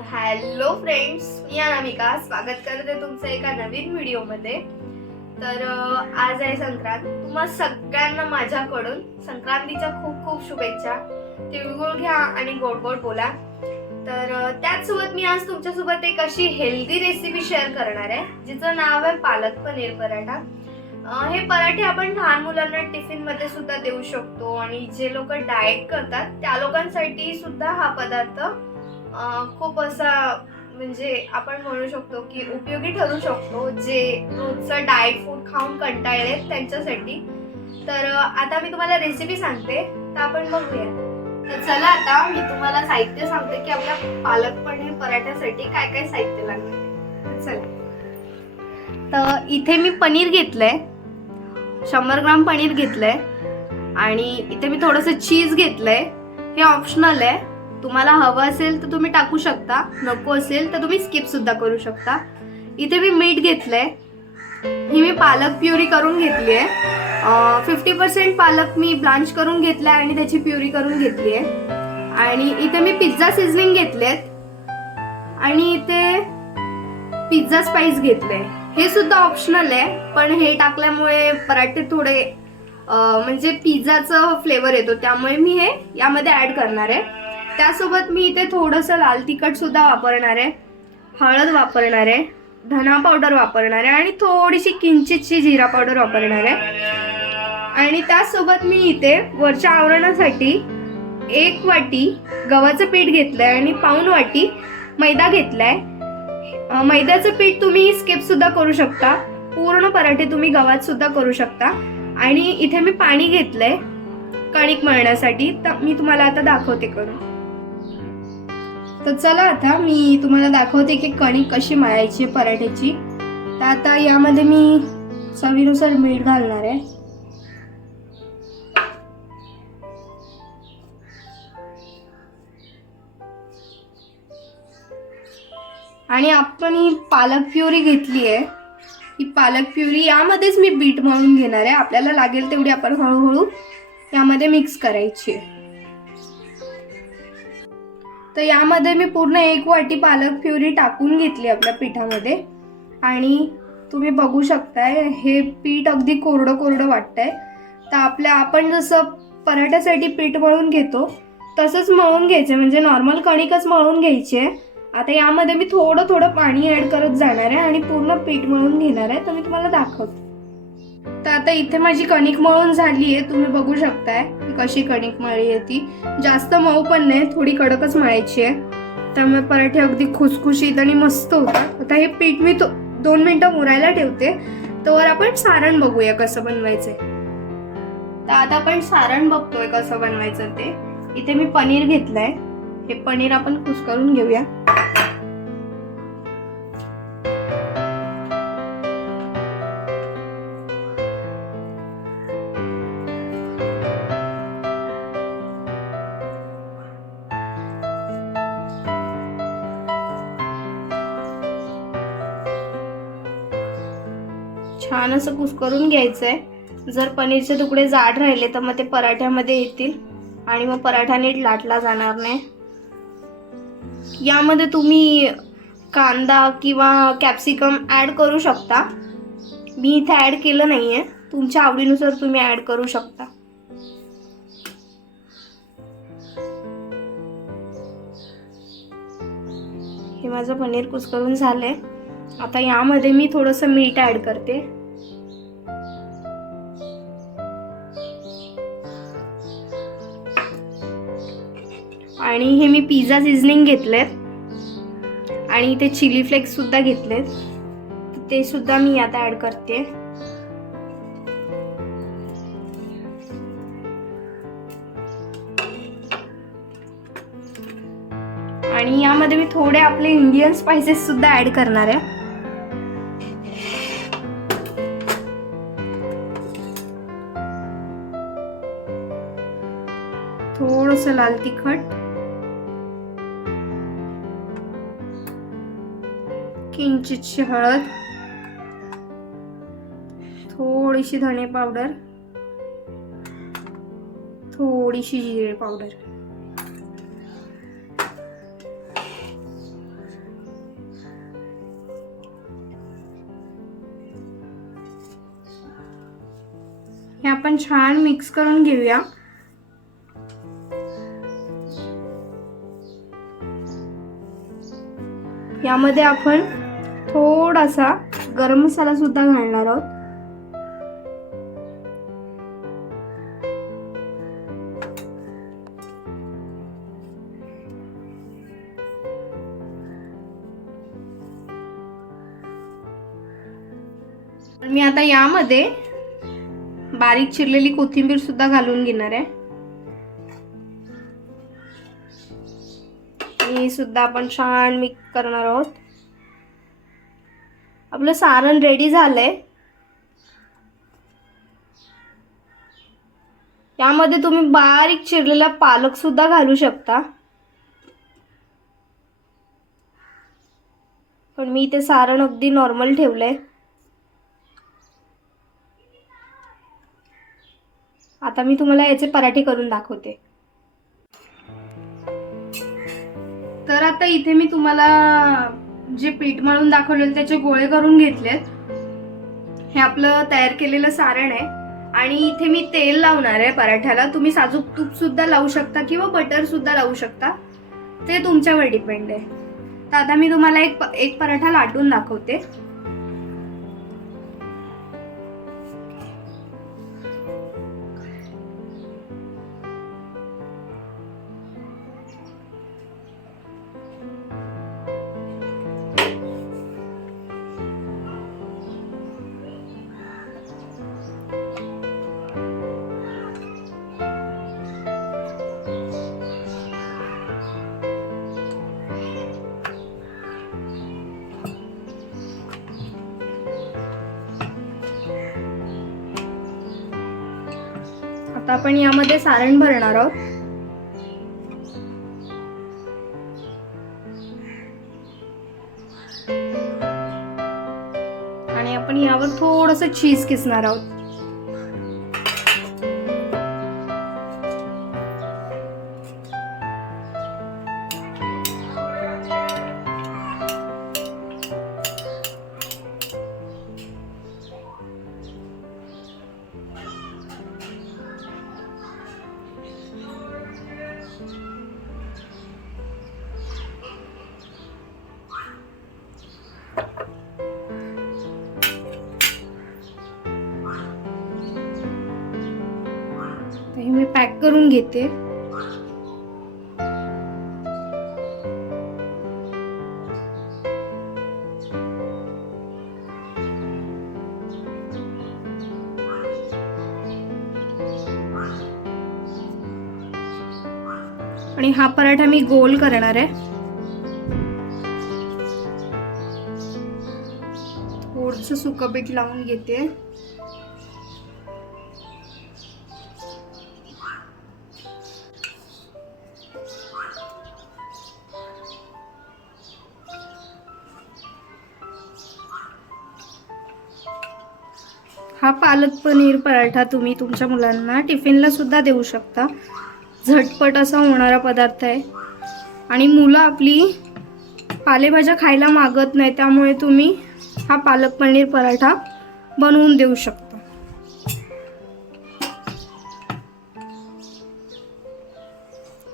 Hello friends, मी अनामिका स्वागत करते तुमचं एका नवीन व्हिडिओमध्ये. तर आज आहे संक्रांत. तुम्हा सगळ्यांना माझ्याकडून संक्रांतीच्या खूप खूप शुभेच्छा. तिळगुळ घ्या आणि गोड गोड बोला. तर त्याचसोबत मी आज तुमच्यासोबत एक अशी हेल्दी रेसिपी शेअर करणार आहे जिचं नाव आहे पालक पनीर पराठा. हे पराठे आपण लहान मुलांना टिफिन मध्ये सुद्धा देऊ शकतो आणि जे लोक डाएट करतात त्या लोकांसाठी सुद्धा हा पदार्थ खूप असा म्हणजे आपण म्हणू शकतो की उपयोगी ठरू शकतो, जे रोजचं डाएट फूड खाऊन कंटाळले त्यांच्यासाठी. तर आता मी तुम्हाला रेसिपी सांगते, तर आपण बघूया. तर चला आता मी तुम्हाला साहित्य सांगते की आपल्या पालक पनीर पराठ्यासाठी काय काय साहित्य लागणार. चला, तर इथे मी पनीर घेतलंय, 100 ग्राम पनीर घेतलंय आणि इथे मी थोडंसं चीज घेतलंय. हे ऑप्शनल आहे, तुम्हाला हवं असेल तर तुम्ही टाकू शकता, नको असेल तर तुम्ही स्किप सुद्धा करू शकता. इथे मी मीठ घेतलंय. ही मी पालक प्युरी करून घेतली आहे. 50% पालक मी ब्लांच करून घेतलाय आणि त्याची प्युरी करून घेतली आहे. आणि इथे मी पिझ्झा सिझलिंग घेतलेत आणि इथे पिझ्झा स्पाइस घेतले. हे सुद्धा ऑप्शनल आहे, पण हे टाकल्यामुळे पराठे थोडे म्हणजे पिझ्झाचं फ्लेवर येतो, त्यामुळे मी हे यामध्ये ऍड करणार आहे. त्यासोबत मी इथे थोडंसं लाल तिखट सुद्धा वापरणार आहे, हळद वापरणार आहे, धना पावडर वापरणार आहे आणि थोडीशी किंचितशी जिरा पावडर वापरणार आहे. आणि त्यासोबत मी इथे वरच्या आवरणासाठी 1 वाटी गव्हाचं पीठ घेतलंय आणि पाऊण वाटी मैदा घेतलाय. मैद्याचं पीठ तुम्ही स्किप सुद्धा करू शकता, पूर्ण पराठे तुम्ही गव्हात सुद्धा करू शकता. आणि इथे मी पाणी घेतलंय कणिक मळण्यासाठी, तर मी तुम्हाला आता दाखवते करून. तर चला आता मी तुम्हाला दाखवते की कणिक कशी मळायची पराठ्याची. तर आता यामध्ये मी चवीनुसार मीठ घालणार आहे. आणि आपण ही पालक प्युरी घेतली आहे, ही पालक प्युरी यामध्येच मी बीट मळून घेणार आहे. आपल्याला लागेल तेवढी आपण हळूहळू यामध्ये मिक्स करायची. तर यामध्ये मी पूर्ण 1 वाटी पालक प्युरी टाकून घेतली आपल्या पिठामध्ये. आणि तुम्ही बघू शकताय हे पीठ अगदी कोरडं कोरडं वाटतंय. तर आपण जसं पराठ्यासाठी पीठ मळून घेतो तसंच मळून घ्यायचं, म्हणजे नॉर्मल कणिकच मळून घ्यायची आहे. आता यामध्ये मी थोडं थोडं पाणी ऍड करत जाणार आहे आणि पूर्ण पीठ मळून घेणार आहे. तर मी तुम्हाला दाखवते. तर आता इथे माझी कणिक मळून झाली आहे, तुम्ही बघू शकताय कशी कणिक मळली आहे. ती जास्त मऊ पण नाही, थोडी कडकच मळायची आहे, त्यामुळे पराठे अगदी खुसखुशीत आणि मस्त होतात. आता हे पीठ मी 2 मिनिटं मुरायला ठेवते, तोवर आपण सारण बघूया कसं बनवायचंय. तर आता आपण सारण बघतोय कसं बनवायचं ते. इथे मी पनीर घेतलंय, हे पनीर आपण कुस्करून घेऊया. छान असं कुस्करून घ्यायचंय. जर पनीरचे तुकडे जाड राहिले तर मग ते पराठ्यामध्ये येतील आणि मग पराठा नीट लाटला जाणार नाही. यामध्ये तुम्ही कांदा किंवा कॅप्सिकम ऍड करू शकता. मी इथे ऍड केलं नाहीये, तुमच्या आवडीनुसार तुम्ही ऍड करू शकता. हे माझं पनीर कुस्करून झालंय. आता यामध्ये मी थोडंसं मीठ ऍड करते. आणि हे मी पिझ्झा सीझनिंग घेतलेत आणि इथे चिली फ्लेक्स सुद्धा घेतलेत, ते सुद्धा मी आता ऍड करते. आणि यामध्ये मी थोडे आपले इंडियन स्पाइसेस सुद्धा ऍड करणार आहे. थोडंसं लाल तिखट, किंचितशी हळद, थोडीशी धने पावडर, थोडीशी जिरे पावडर. आपण छान मिक्स करून घेऊया. यामध्ये आपण थोडासा गरम मसाला सुद्धा घालणार आहोत. मी आता यामध्ये बारीक चिरलेली कोथिंबीर सुद्धा घालून घेणार आहे. ही सुद्धा आपण छान मिक्स करणार आहोत. आपलं सारण रेडी झालंय. यामध्ये तुम्ही बारीक चिरलेला पालक सुद्धा घालू शकता, पण मी ते सारण अगदी नॉर्मल ठेवलंय. आता मी तुम्हाला याचे पराठे करून दाखवते. तर आता इथे मी तुम्हाला जे पीठ मळून दाखवलेलं त्याचे गोळे करून घेतलेत. हे आपलं तयार केलेलं सारण आहे आणि इथे मी तेल लावणार आहे पराठ्याला. तुम्ही साजूक तूप सुद्धा लावू शकता किंवा बटर सुद्धा लावू शकता, ते तुमच्यावर डिपेंड आहे. तर आता मी तुम्हाला एक पराठा लाटून दाखवते. आता आपण यामध्ये सारण भरणार आहोत. आणि आपण यावर थोडंसं चीज किसणार आहोत. हे मी पॅक करून घेते. आणि हा पराठा मी गोल करणार आहे. थोडंसं सुकं पीठ लावून घेते. हा पालक पनीर पराठा तुम्ही तुमच्या मुलांना टिफिनला सुद्धा देऊ शकता. झटपट असा होणारा पदार्थ आहे आणि मुलं आपली पालेभाज्या खायला मागत नाही, त्यामुळे तुम्ही हा पालक पनीर पराठा बनवून देऊ शकता.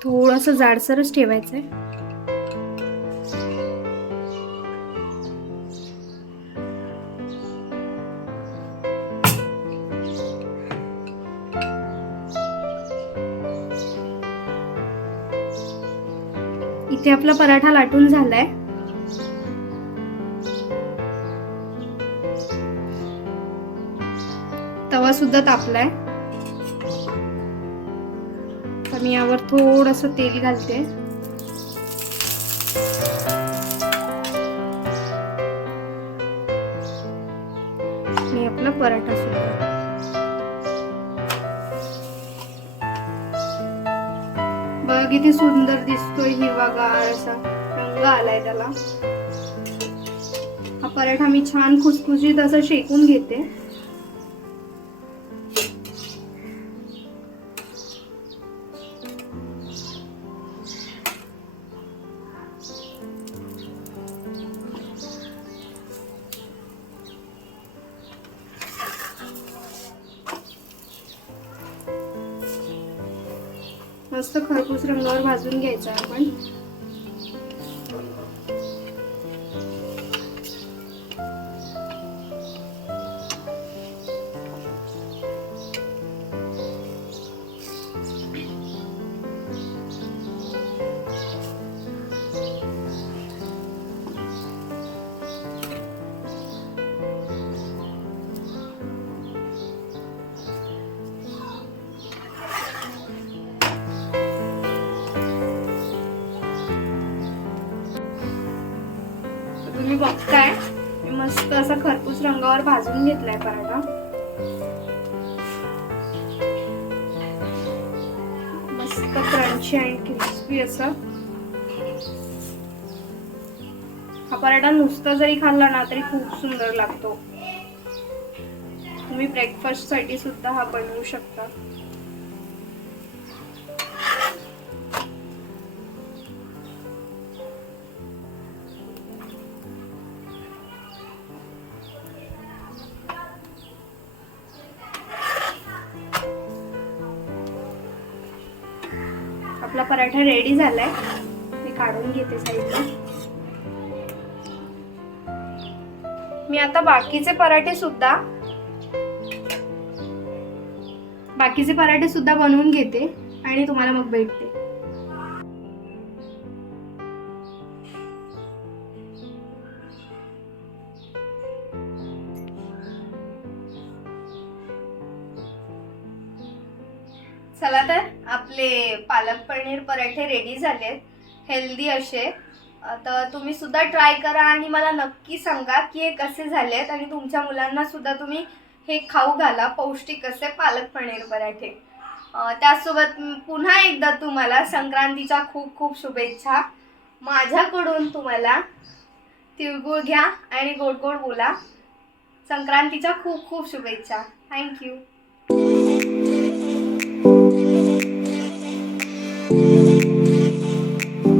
थोडंसं जाडसरच ठेवायचं आहे. इथे आपला पराठा लाटून झालाय. तवा सुद्धा तापलाय. तर मी यावर थोडंसं तेल घालते. मी आपला पराठा सुद्धा बघा किती सुंदर दिसतोय. हिरवागार असा रंग आलाय त्याला. हा पराठा मी छान खुसखुशीत असा शेकून घेते. मस्त खरपूस रंगावर भाजून घ्यायचा आपण. तुम्ही बघताय मी मस्त असा खरपूस रंगावर भाजून घेतलाय पराठा. मस्त क्रंची आणि क्रिस्पी असं. हा पराठा नुसता जरी खाल्ला ना तरी खूप सुंदर लागतो. तुम्ही ब्रेकफास्ट साठी सुद्धा हा बनवू शकता. आपला पराठा रेडी झालाय. मी काढून घेते साईडला. मी आता बाकीचे पराठे सुद्धा बनवून घेते आणि तुम्हाला मग भेटते. चला तर आपले पालक पनीर पराठे रेडी झालेत, हेल्दी असे. तर तुम्ही सुद्धा ट्राय करा आणि मला नक्की सांगा की हे कसे झालेत आणि तुमच्या मुलांना सुद्धा तुम्ही हे खाऊ घाला, पौष्टिक असे पालक पनीर पराठे. त्यासोबत पुन्हा एकदा तुम्हाला संक्रांतीच्या खूप खूप शुभेच्छा. माझ्याकडून तुम्हाला तिळगुळ घ्या आणि गोड गोड बोला. संक्रांतीच्या खूप खूप शुभेच्छा. थँक्यू.